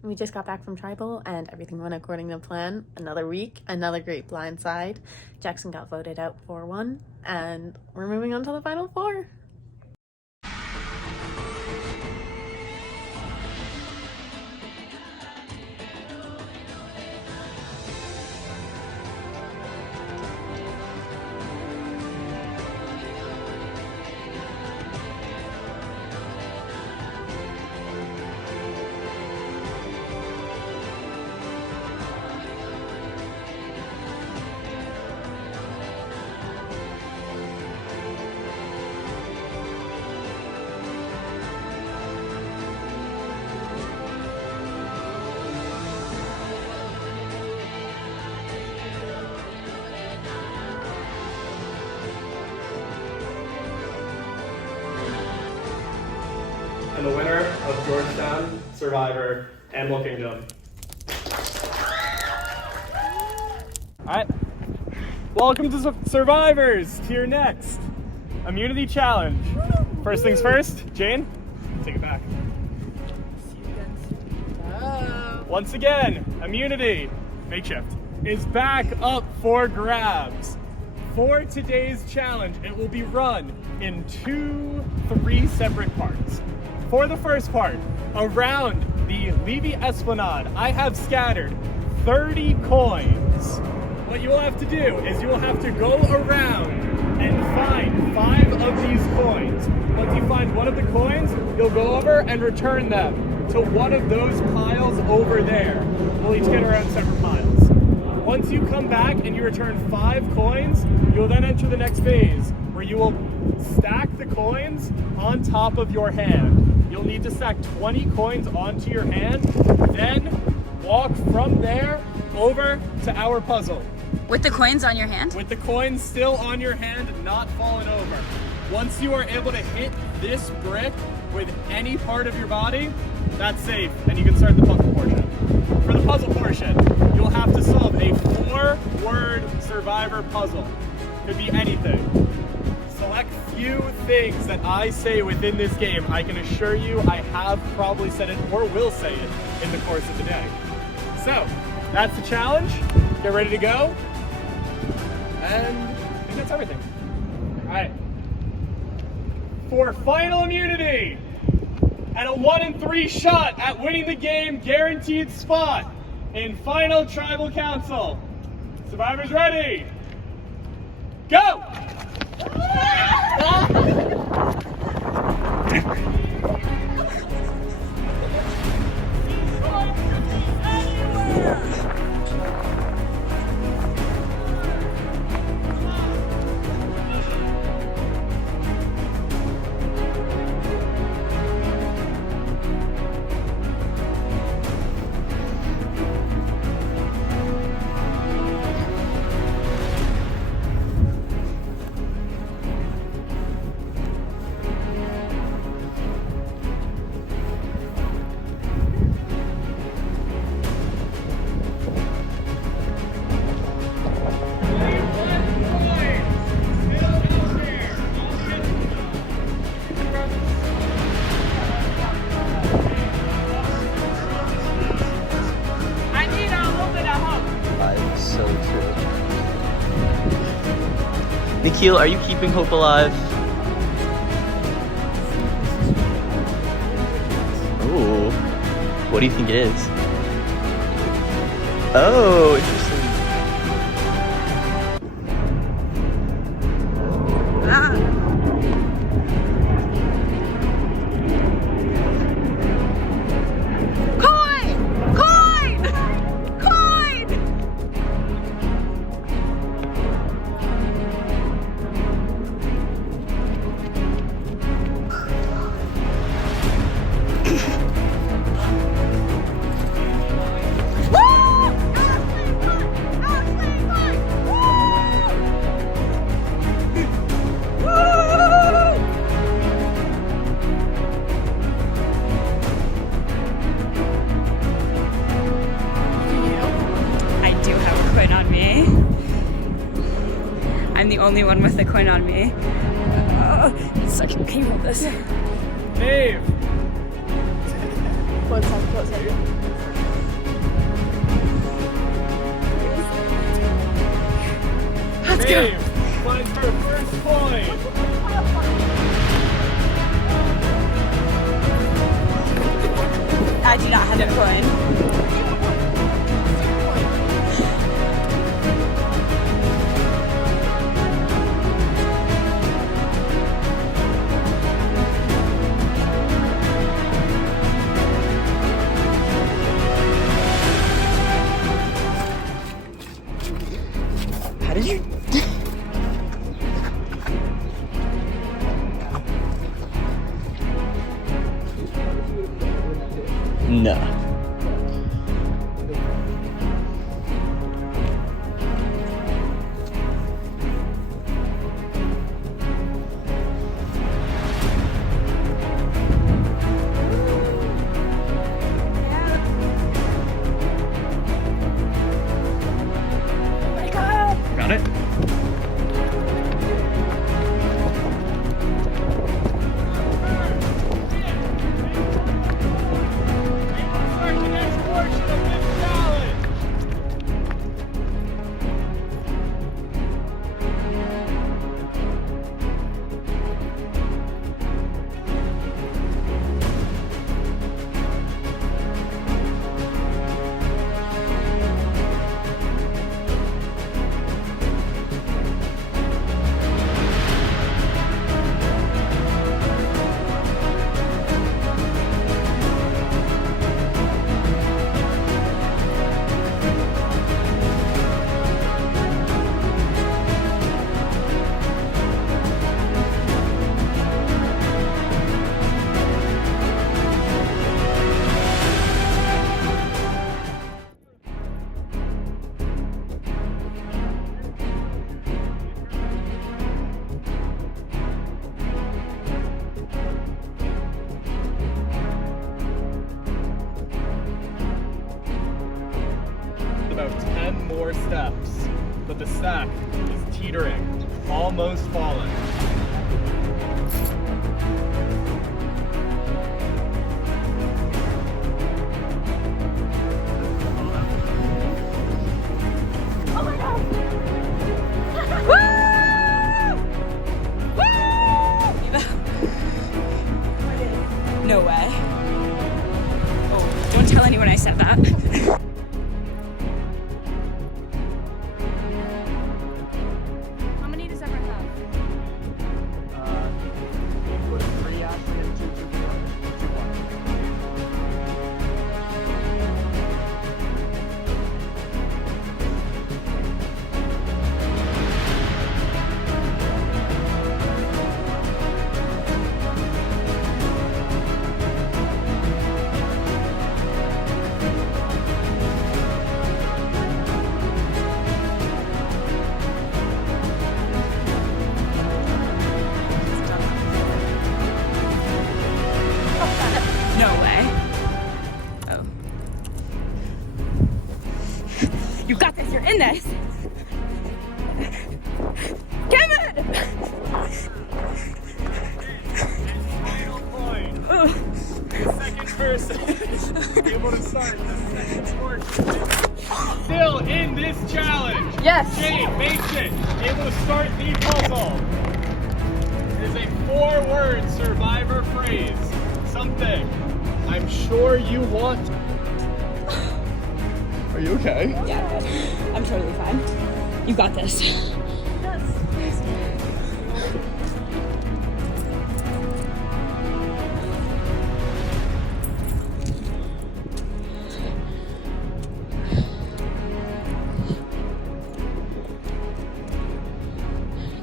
We just got back from tribal and everything went according to plan. Another week, another great blind side. Jackson got voted out 4-1 and we're moving on to the final four. And the winner of Georgetown, Survivor, Animal Kingdom. Alright, welcome to Survivors, to your next immunity challenge. First things first, Jane, take it back. Once again, immunity, makeshift, is back up for grabs. For today's challenge, it will be run in 3 separate parts. For the first part, around the Levy Esplanade, I have scattered 30 coins. What you will have to do is you will have to go around and find 5 of these coins. Once you find one of the coins, you'll go over and return them to one of those piles over there. We'll each get around separate piles. Once you come back and you return 5 coins, you will then enter the next phase where you will stack the coins on top of your hand. You'll need to stack 20 coins onto your hand, then walk from there over to our puzzle. With the coins on your hand? With the coins still on your hand, not falling over. Once you are able to hit this brick with any part of your body, that's safe, and you can start the puzzle portion. For the puzzle portion, you'll have to solve a 4-word Survivor puzzle. Could be anything. Select few things that I say within this game. I can assure you I have probably said it or will say it in the course of the day. So, that's the challenge. Get ready to go. And I think that's everything. All right. For final immunity and a 1 in 3 shot at winning the game, guaranteed spot in final tribal council. Survivors ready? Go! So true. Nikhil, are you keeping hope alive? Ooh. What do you think it is? Oh, interesting. I'm the only one with a coin on me. Can you hold this? Dave! one sec, go outside. Let's go. Dave finds her first coin. I do not have a coin. How did you? No. Got it? About 10 more steps, but the stack is teetering, almost falling. No way. Oh, don't tell anyone I said that. How many does everyone have? Put 3 Ashley and 2 No way. Oh. You got this, you're in this. Kevin! Final point. The second person able to start the second portion. Still in this challenge. Yes. Jade makes it. Able to start the puzzle. It is a 4-word survivor phrase. Something I'm sure you want. Are you okay? Yeah, I'm totally fine. You got this.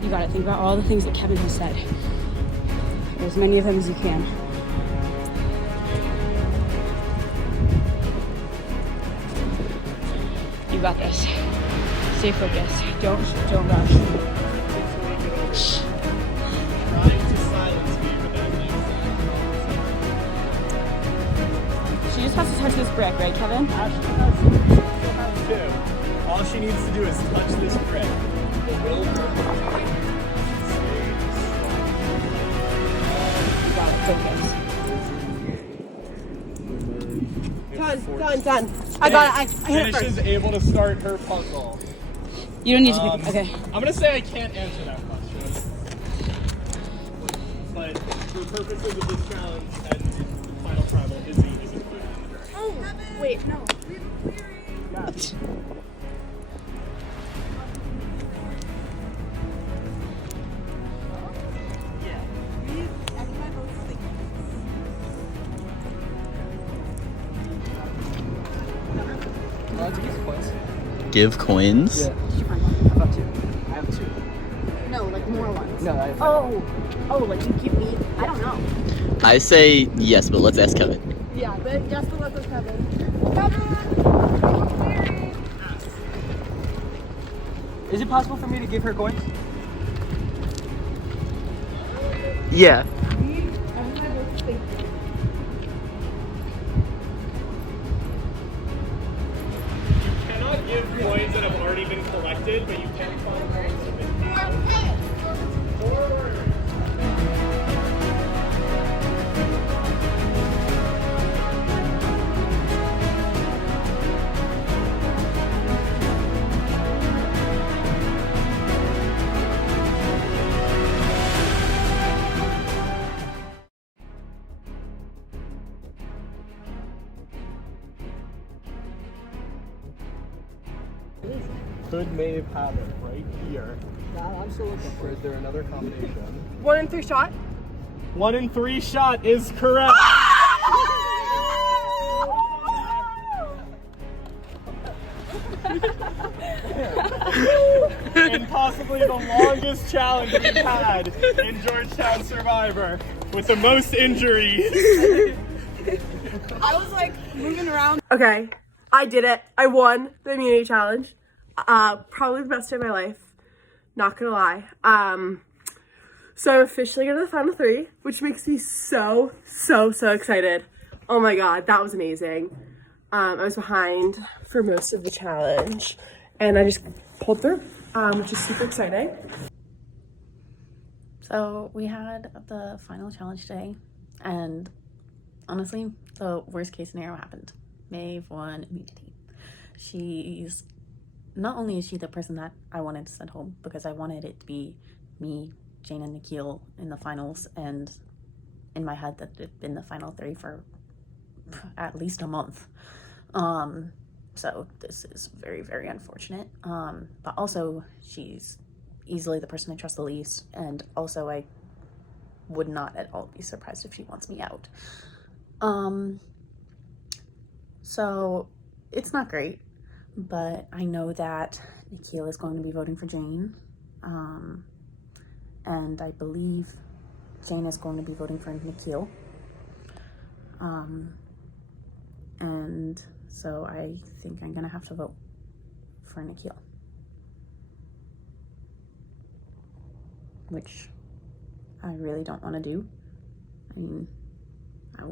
You gotta think about all the things that Kevin has said. As many of them as you can. You got this. Stay focused. Don't rush. Trying to silence me, but that makes She just has to touch this brick, right, Kevin? Ashley has 2. All she needs to do is touch this brick. It will work. You got it. Focus. Done. I got it. I hit it Finishes first. able to start her puzzle. You don't need to pick it. Okay. I'm gonna say I can't answer that question. But for purposes of this challenge and the final tribal, Izzy is included in the jury. Oh, wait, no. Yeah. Give coins? I have two. No, like more ones. No, I have Oh, like you give me? I don't know. I say yes, but let's ask Kevin. Yeah, but just to let this happen. Is it possible for me to give her coins? Yeah. Cannot give coins that have already been collected, but you can find coins that have been forward. Could Maeve have it right here? I'm still looking for it. Is there another combination? 1 in 3 shot. 1 in 3 shot is correct. And possibly the longest challenge we've had in Georgetown Survivor, with the most injuries. I was like moving around. Okay, I did it. I won the immunity challenge. Probably the best day of my life. Not gonna lie. So I'm officially going to the final 3, which makes me so excited. Oh my god, that was amazing. I was behind for most of the challenge, and I just pulled through, which is super exciting. So we had the final challenge today, and honestly, the worst case scenario happened. Maeve won immunity. Not only is she the person that I wanted to send home, because I wanted it to be me, Jane, and Nikhil in the finals, and in my head that it'd been the final 3 for at least a month. So this is very, very unfortunate. But also she's easily the person I trust the least, and also I would not at all be surprised if she wants me out. So it's not great, but I know that Nikhil is going to be voting for Jane. And I believe Jane is going to be voting for Nikhil. And so I think I'm gonna have to vote for Nikhil, which I really don't want to do. I mean, I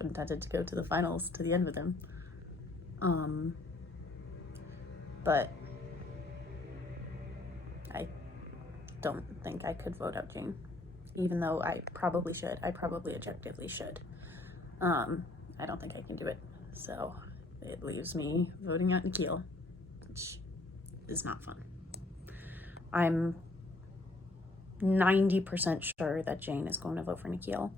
intended to go to the finals to the end with him. But I don't think I could vote out Jane, even though I probably should. I probably objectively should. I don't think I can do it. So it leaves me voting out Nikhil, which is not fun. I'm 90% sure that Jane is going to vote for Nikhil.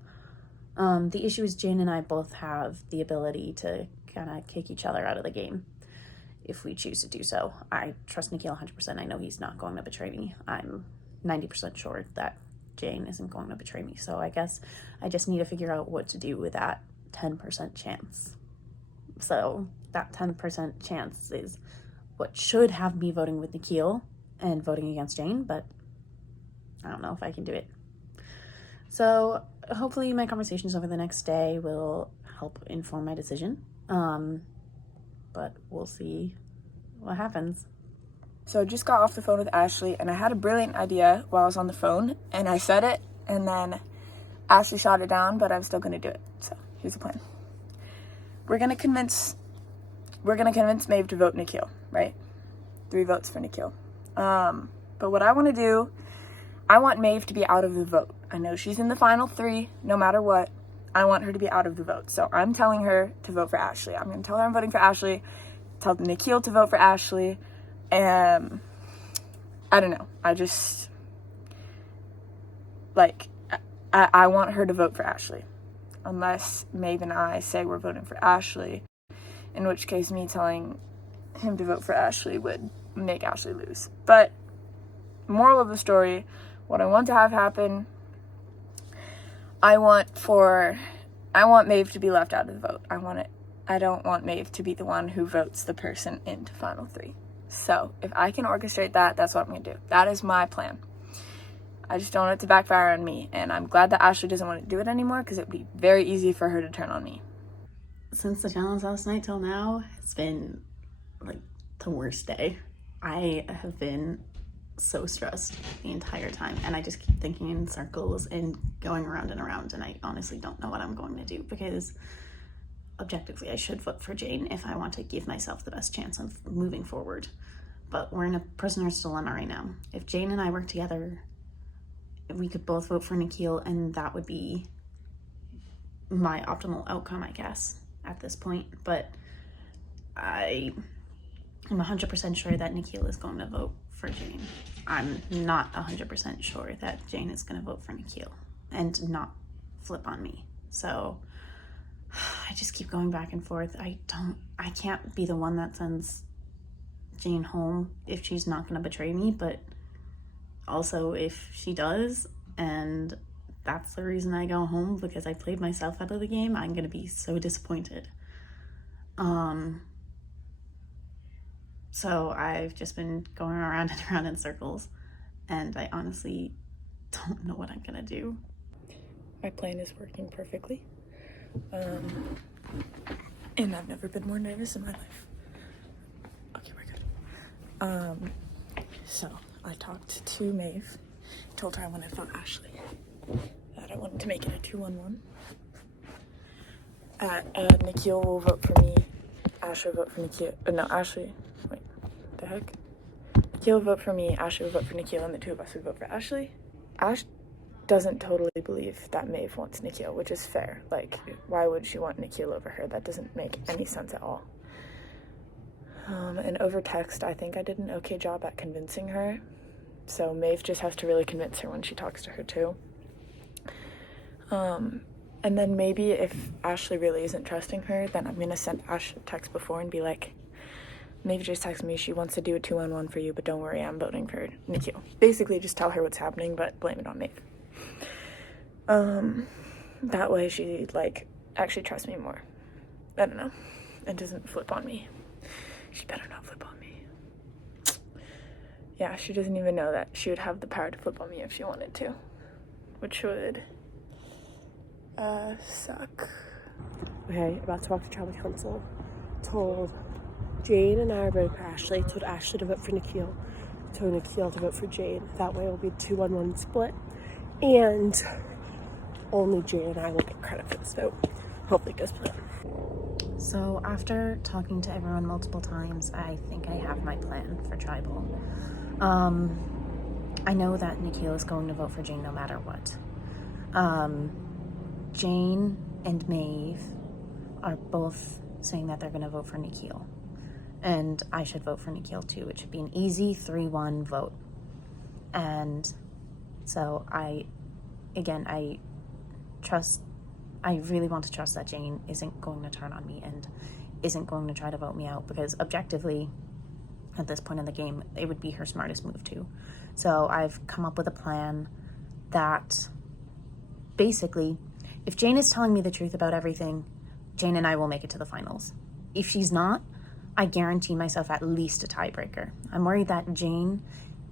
The issue is Jane and I both have the ability to kind of kick each other out of the game if we choose to do so. I trust Nikhil 100%. I know he's not going to betray me. I'm 90% sure that Jane isn't going to betray me. So I guess I just need to figure out what to do with that 10% chance. So that 10% chance is what should have me voting with Nikhil and voting against Jane, but I don't know if I can do it. So hopefully my conversations over the next day will help inform my decision. But we'll see what happens. So I just got off the phone with Ashley, and I had a brilliant idea while I was on the phone, and I said it, and then Ashley shot it down, but I'm still gonna do it. So here's the plan. We're gonna convince Maeve to vote Nikhil, right? 3 votes for Nikhil. But what I want to do, I want Maeve to be out of the vote. I know she's in the final 3, no matter what. I want her to be out of the vote. So I'm telling her to vote for Ashley. I'm going to tell her I'm voting for Ashley, tell Nikhil to vote for Ashley, and I don't know. I just, like, I want her to vote for Ashley. Unless Maeve and I say we're voting for Ashley, in which case me telling him to vote for Ashley would make Ashley lose. But moral of the story, what I want to have happen, I want Maeve to be left out of the vote. I don't want Maeve to be the one who votes the person into final 3. So if I can orchestrate that, that's what I'm gonna do. That is my plan. I just don't want it to backfire on me, and I'm glad that Ashley doesn't want to do it anymore, because it would be very easy for her to turn on me. Since the challenge last night till now, it's been like the worst day. I have been so stressed the entire time, and I just keep thinking in circles and going around and around, and I honestly don't know what I'm going to do, because objectively I should vote for Jane if I want to give myself the best chance of moving forward. But we're in a prisoner's dilemma right now. If Jane and I work together, we could both vote for Nikhil, and that would be my optimal outcome, I guess, at this point. But I am 100% sure that Nikhil is going to vote for Jane. I'm not 100% sure that Jane is going to vote for Nikhil and not flip on me. So I just keep going back and forth. I can't be the one that sends Jane home if she's not going to betray me, but also if she does, and that's the reason I go home, because I played myself out of the game, I'm going to be so disappointed. So I've just been going around and around in circles, and I honestly don't know what I'm going to do. My plan is working perfectly. And I've never been more nervous in my life. Okay, we're good. So I talked to Maeve, told her I wanted to vote Ashley, that I wanted to make it a 2-1-1. Nikhil will vote for me, Ashley will vote for Nikhil. Wait, the heck? Nikhil will vote for me, Ashley will vote for Nikhil, and the two of us would vote for Ashley. Ash doesn't totally believe that Maeve wants Nikhil, which is fair. Like, why would she want Nikhil over her? That doesn't make any sense at all. And over text, I think I did an okay job at convincing her. So Maeve just has to really convince her when she talks to her too. And then maybe if Ashley really isn't trusting her, then I'm gonna send Ash a text before and be like, Maeve just texted me, she wants to do a 2-on-1 for you, but don't worry, I'm voting for Nikhil. Basically just tell her what's happening, but blame it on Maeve. That way she, like, actually trusts me more. I don't know. It doesn't flip on me. She better not flip on me. Yeah, she doesn't even know that she would have the power to flip on me if she wanted to. Which would, suck. Okay, about to walk to tribal council. Told Jane and I are voting for Ashley. Told Ashley to vote for Nikhil. Told Nikhil to vote for Jane. That way it will be a 2-1-1 split. And only Jane and I will get credit for this vote. Hopefully it goes plan. So after talking to everyone multiple times, I think I have my plan for tribal. I know that Nikhil is going to vote for Jane no matter what. Jane and Maeve are both saying that they're going to vote for Nikhil. And I should vote for Nikhil too. It should be an easy 3-1 vote. And so I really want to trust that Jane isn't going to turn on me and isn't going to try to vote me out, because objectively, at this point in the game, it would be her smartest move too. So I've come up with a plan that basically, if Jane is telling me the truth about everything, Jane and I will make it to the finals. If she's not, I guarantee myself at least a tiebreaker. I'm worried that Jane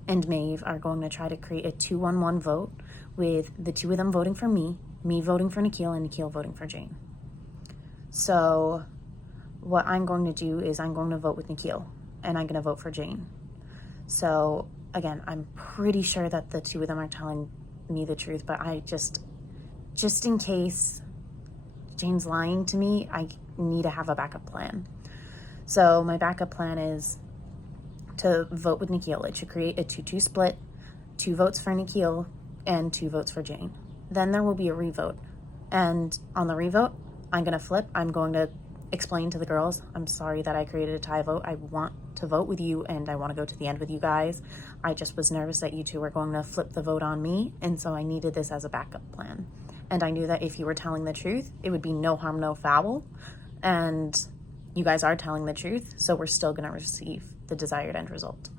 and Maeve are going to try to create a 2-1-1 vote with the two of them voting for me voting for Nikhil, and Nikhil voting for Jane. So what I'm going to do is I'm going to vote with Nikhil, and I'm going to vote for Jane. So again, I'm pretty sure that the two of them are telling me the truth, but I just in case Jane's lying to me, I need to have a backup plan. So my backup plan is to vote with Nikhil. It should create a 2-2 split, 2 votes for Nikhil and 2 votes for Jane. Then there will be a revote, And on the revote, I'm going to flip. I'm going to explain to the girls, I'm sorry that I created a tie vote. I want to vote with you and I want to go to the end with you guys. I just was nervous that you two were going to flip the vote on me, and so I needed this as a backup plan. And I knew that if you were telling the truth, it would be no harm, no foul. And you guys are telling the truth, so we're still going to receive the desired end result.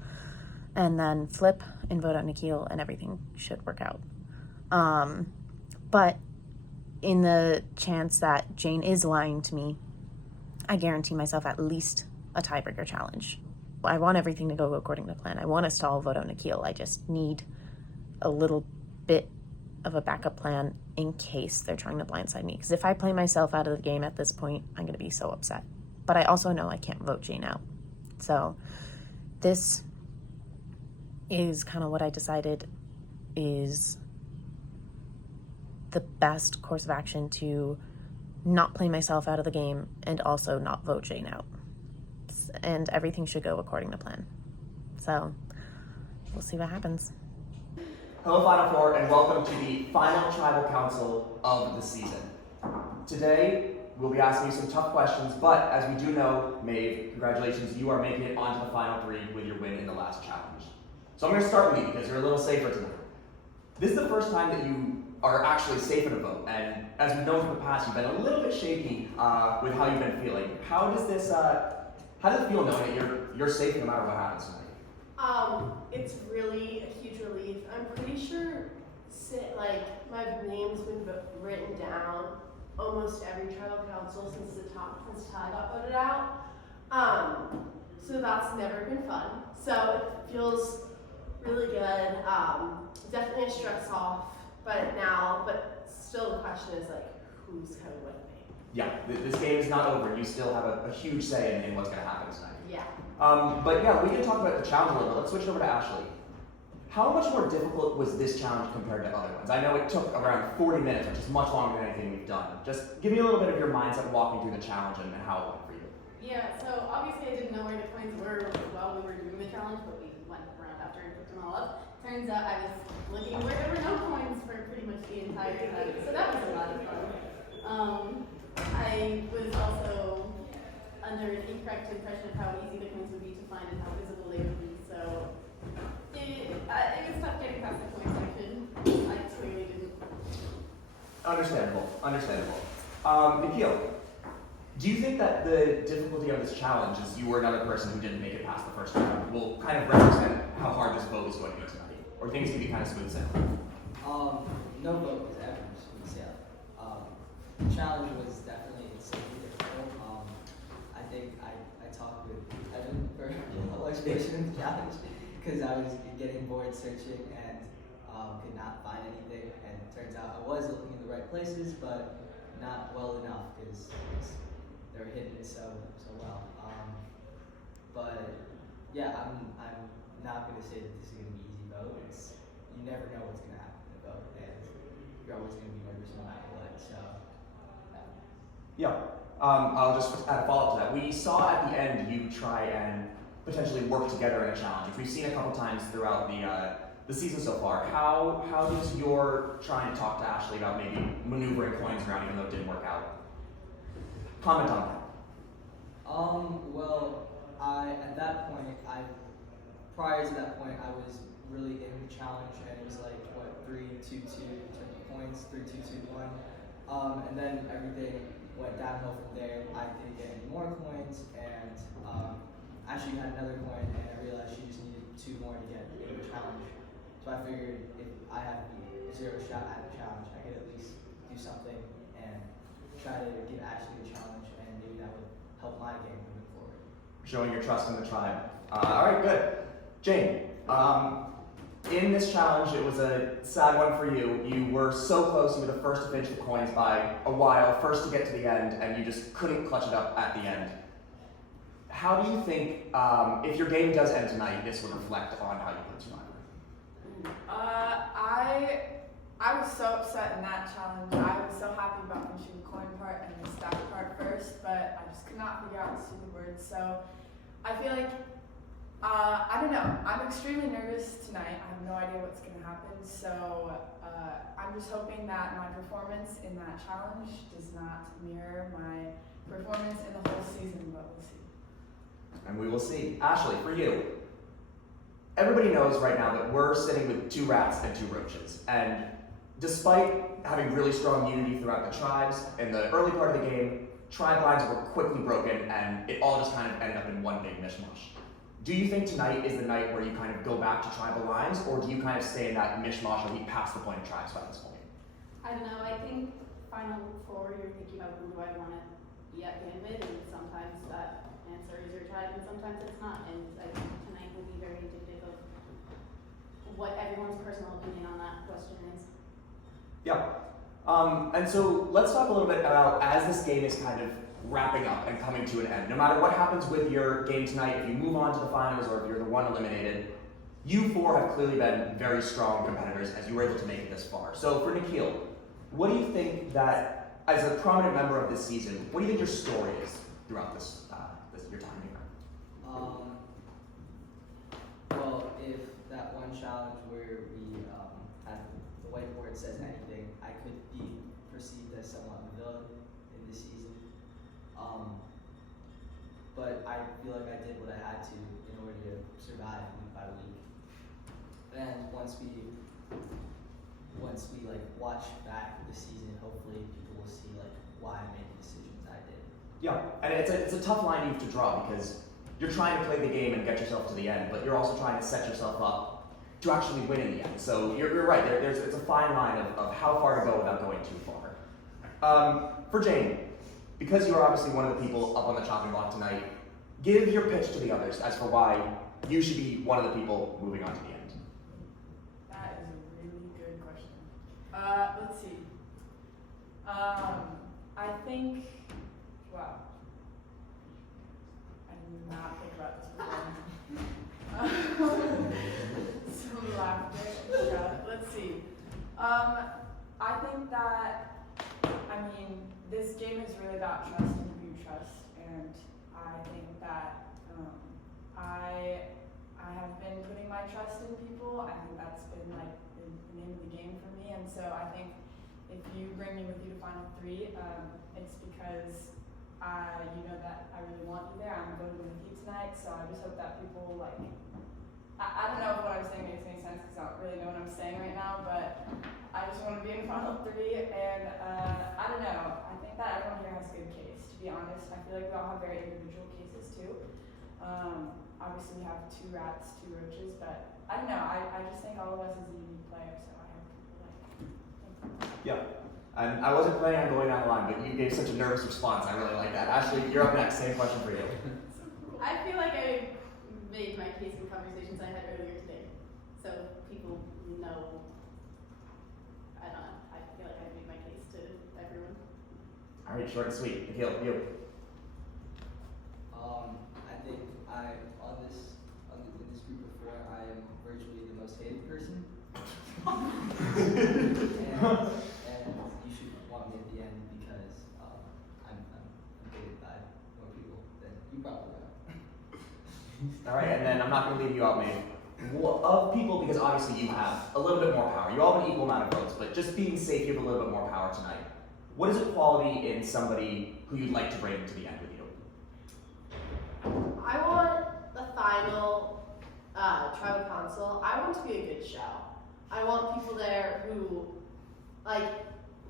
And then flip and vote out Nikhil, and everything should work out. But in the chance that Jane is lying to me, I guarantee myself at least a tiebreaker challenge. I want everything to go according to plan. I want us to all vote out Nikhil. I just need a little bit of a backup plan in case they're trying to blindside me. Because if I play myself out of the game at this point, I'm going to be so upset. But I also know I can't vote Jane out. So this is kind of what I decided is the best course of action to not play myself out of the game and also not vote Jane out. And everything should go according to plan. So we'll see what happens. Hello Final Four, and welcome to the final tribal council of the season. Today, we'll be asking you some tough questions, but as we do know, Maeve, congratulations, you are making it onto the final three with your win in the last challenge. So I'm going to start with you because you're a little safer tonight. This is the first time that you are actually safe in a vote, and as we've known from the past, you've been a little bit shaky with how you've been feeling. How does it feel knowing that you're safe no matter what happens tonight? It's really a huge relief. I'm pretty sure, my name's been written down almost every tribal council since Ty got voted out. So that's never been fun. So it feels really good. Definitely a stress off, but still the question is who's coming with me? Yeah, this game is not over. You still have a huge say in what's going to happen tonight. Yeah. But yeah, we can talk about the challenge a little bit. Let's switch over to Ashley. How much more difficult was this challenge compared to other ones? I know it took around 40 minutes, which is much longer than anything we've done. Just give me a little bit of your mindset walking through the challenge and how it went for you. Yeah, so obviously I didn't know where the coins were while we were doing the challenge, but we went around after and picked them all up. Turns out I was looking where there were no coins for pretty much the entire time, so that was a lot of fun. I was also under an incorrect impression of how easy the coins would be to find and how visible they would be, so it was tough getting past the coin section. I clearly didn't. Understandable. Nikhil, do you think that the difficulty of this challenge is you were another person who didn't make it past the first round will kind of represent how hard this vote is going to be tonight? Or things can be kind of smooth sailing? No vote was ever smooth sailing. The challenge was definitely insanely difficult. I think I talked with Evan for a large portion of the challenge because I was getting bored searching and could not find anything. And it turns out I was looking in the right places, but not well enough because they're hidden so well. But yeah, I'm not going to say that this is going to be an easy vote. You never know what's going to happen in a vote, and you're always going to be nervous no matter what. So. Yeah. I'll just add a follow-up to that. We saw at the end you try and potentially work together in a challenge, which we've seen a couple times throughout the season so far. How does your trying to talk to Ashley about maybe maneuvering coins around even though it didn't work out? Comment on that. Well, at that point, prior to that point, I was really in the challenge, and it was 3-2-2 in terms of points, 3-2-2-1. And then everything went downhill from there. I didn't get any more coins, and Ashley had another coin, and I realized she just needed 2 more to get in the challenge. So I figured if I had a 0 shot at the challenge, I could at least do something and try to give Ashley a challenge, and maybe that would help my game moving forward. Showing your trust in the tribe. All right, good. Jane, in this challenge, it was a sad one for you. You were so close. You were the first to finish the coins by a while, first to get to the end, and you just couldn't clutch it up at the end. How do you think, if your game does end tonight, this would reflect on how you put tonight? I was so upset in that challenge. I was so happy about finishing the coin part and the stack part first, but I just could not figure out the stupid words. So I feel like I don't know. I'm extremely nervous tonight. I have no idea what's going to happen. So I'm just hoping that my performance in that challenge does not mirror my performance in the whole season, but we'll see. And we will see. Ashley, for you, everybody knows right now that we're sitting with 2 rats and 2 roaches. And despite having really strong unity throughout the tribes, in the early part of the game, tribe lines were quickly broken and it all just kind of ended up in one big mishmash. Do you think tonight is the night where you kind of go back to tribal lines, or do you kind of stay in that mishmash and we pass the point of tribes by this point? I don't know. I think Final Four, you're thinking about who do I want to be at the end with, and sometimes that answer is your tribe, and sometimes it's not. And I think tonight will be very indicative of what everyone's personal opinion on that question is. Yeah. And so let's talk a little bit about, as this game is kind of wrapping up and coming to an end, no matter what happens with your game tonight, if you move on to the finals or if you're the one eliminated, you 4 have clearly been very strong competitors as you were able to make it this far. So for Nikhil, what do you think that, as a prominent member of this season, what do you think your story is throughout this your time here? Well, if that one challenge where we had the whiteboard says anything, I could be perceived as somewhat of a villain in this season. But I feel like I did what I had to in order to survive week by week. And once we like watch back the season, hopefully people will see like why I made the decisions I did. Yeah, and it's a tough line you have to draw because you're trying to play the game and get yourself to the end, but you're also trying to set yourself up to actually win in the end. So you're right, it's a fine line of how far to go without going too far. For Jane, because you're obviously one of the people up on the chopping block tonight, give your pitch to the others as for why you should be one of the people moving on to the end. That is a really good question. Let's see. I think, wow. I did not think about this before. Some laughter. Yeah, let's see. I think that, this game is really about trusting who you trust, and I think that I have been putting my trust in people. I think that's been like the name of the game for me, and so I think if you bring me with you to Final 3, it's because you know that I really want you there. I'm voting with you tonight, so I just hope that people like. I don't know if what I'm saying makes any sense because I don't really know what I'm saying right now, but I just want to be in Final 3, and I don't know. I think that everyone here has a good case, to be honest. I feel like we all have very individual cases too. Obviously we have 2 rats, 2 roaches, but I don't know. I just think all of us is a unique player, so I hope people like. Yeah. And I wasn't planning on going down the line, but you gave such a nervous response. I really like that. Ashley, you're up next. Same question for you. I feel like I made my case in conversations I had earlier today, so people know. I don't know. I feel like I made my case to everyone. All right, short and sweet. Nikhil, you. I think in this group of 4, I am virtually the most hated person. and you should want me at the end because I'm hated by more people than you probably are. All right, and then I'm not going to leave you out, Maeve. Of people, because obviously you have a little bit more power. You all have an equal amount of votes, but just being safe, you have a little bit more power tonight. What is a quality in somebody who you'd like to bring to the end with you? I want the final tribal council. I want it to be a good show. I want people there who,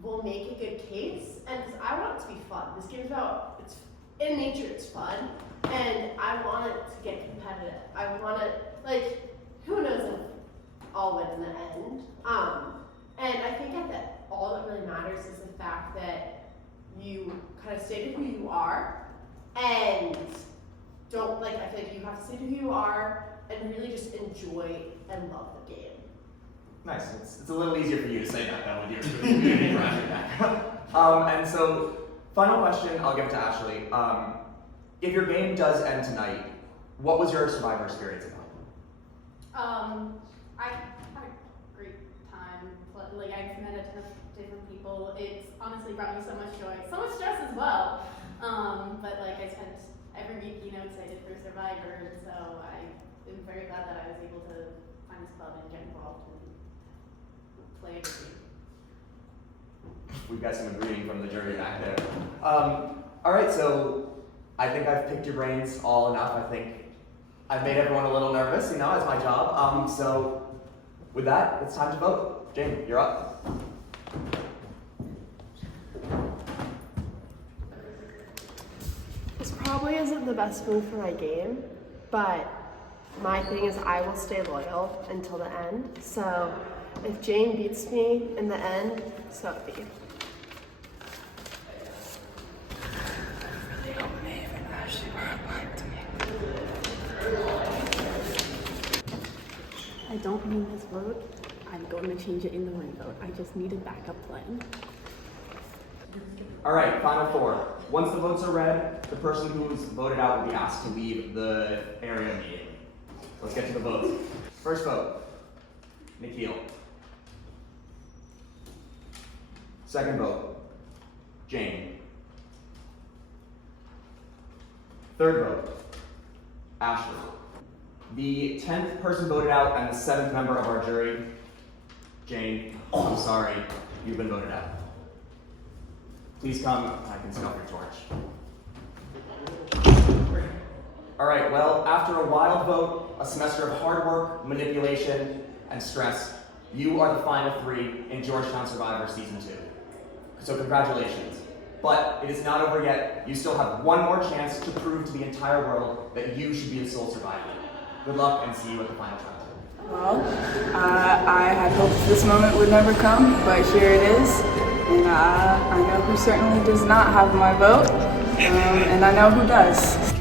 will make a good case, and I want it to be fun. This game's about, it's in nature, it's fun, and I want it to get competitive. I want it, who knows if I'll win in the end. And I think all that really matters is the fact that you kind of stated who you are, and don't, I feel like you have to say who you are, and really just enjoy and love the game. Nice. It's a little easier for you to say that though with your community running back. And so, final question, I'll give it to Ashley. If your game does end tonight, what was your Survivor experience about? I had a great time. I've met a ton of different people. It's honestly brought me so much joy, so much stress as well. But I spent every week, excited for Survivor, so it am very glad that I was able to find this club and get involved and play a good game. We've got some agreeing from the jury back there. All right, so I think I've picked your brains all enough. I think I've made everyone a little nervous, you know, as my job. So with that, it's time to vote. Jane, you're up. This probably isn't the best move for my game, but my thing is I will stay loyal until the end. So if Jane beats me in the end, so be it. I don't mean this vote. I'm going to change it in the win vote. I just need a backup plan. All right, final four. Once the votes are read, the person who's voted out will be asked to leave the area meeting. Let's get to the votes. First vote, Nikhil. Second vote, Jane. Third vote, Ashley. The 10th person voted out and the 7th member of our jury, Jane, I'm sorry, you've been voted out. Please come, I can set off your torch. All right, well, after a wild vote, a semester of hard work, manipulation, and stress, you are the final three in Georgetown Survivor Season 2. So congratulations. But it is not over yet. You still have one more chance to prove to the entire world that you should be the sole survivor. Good luck and see you at the final trial. Well, I had hoped this moment would never come, but here it is. And I know who certainly does not have my vote, and I know who does.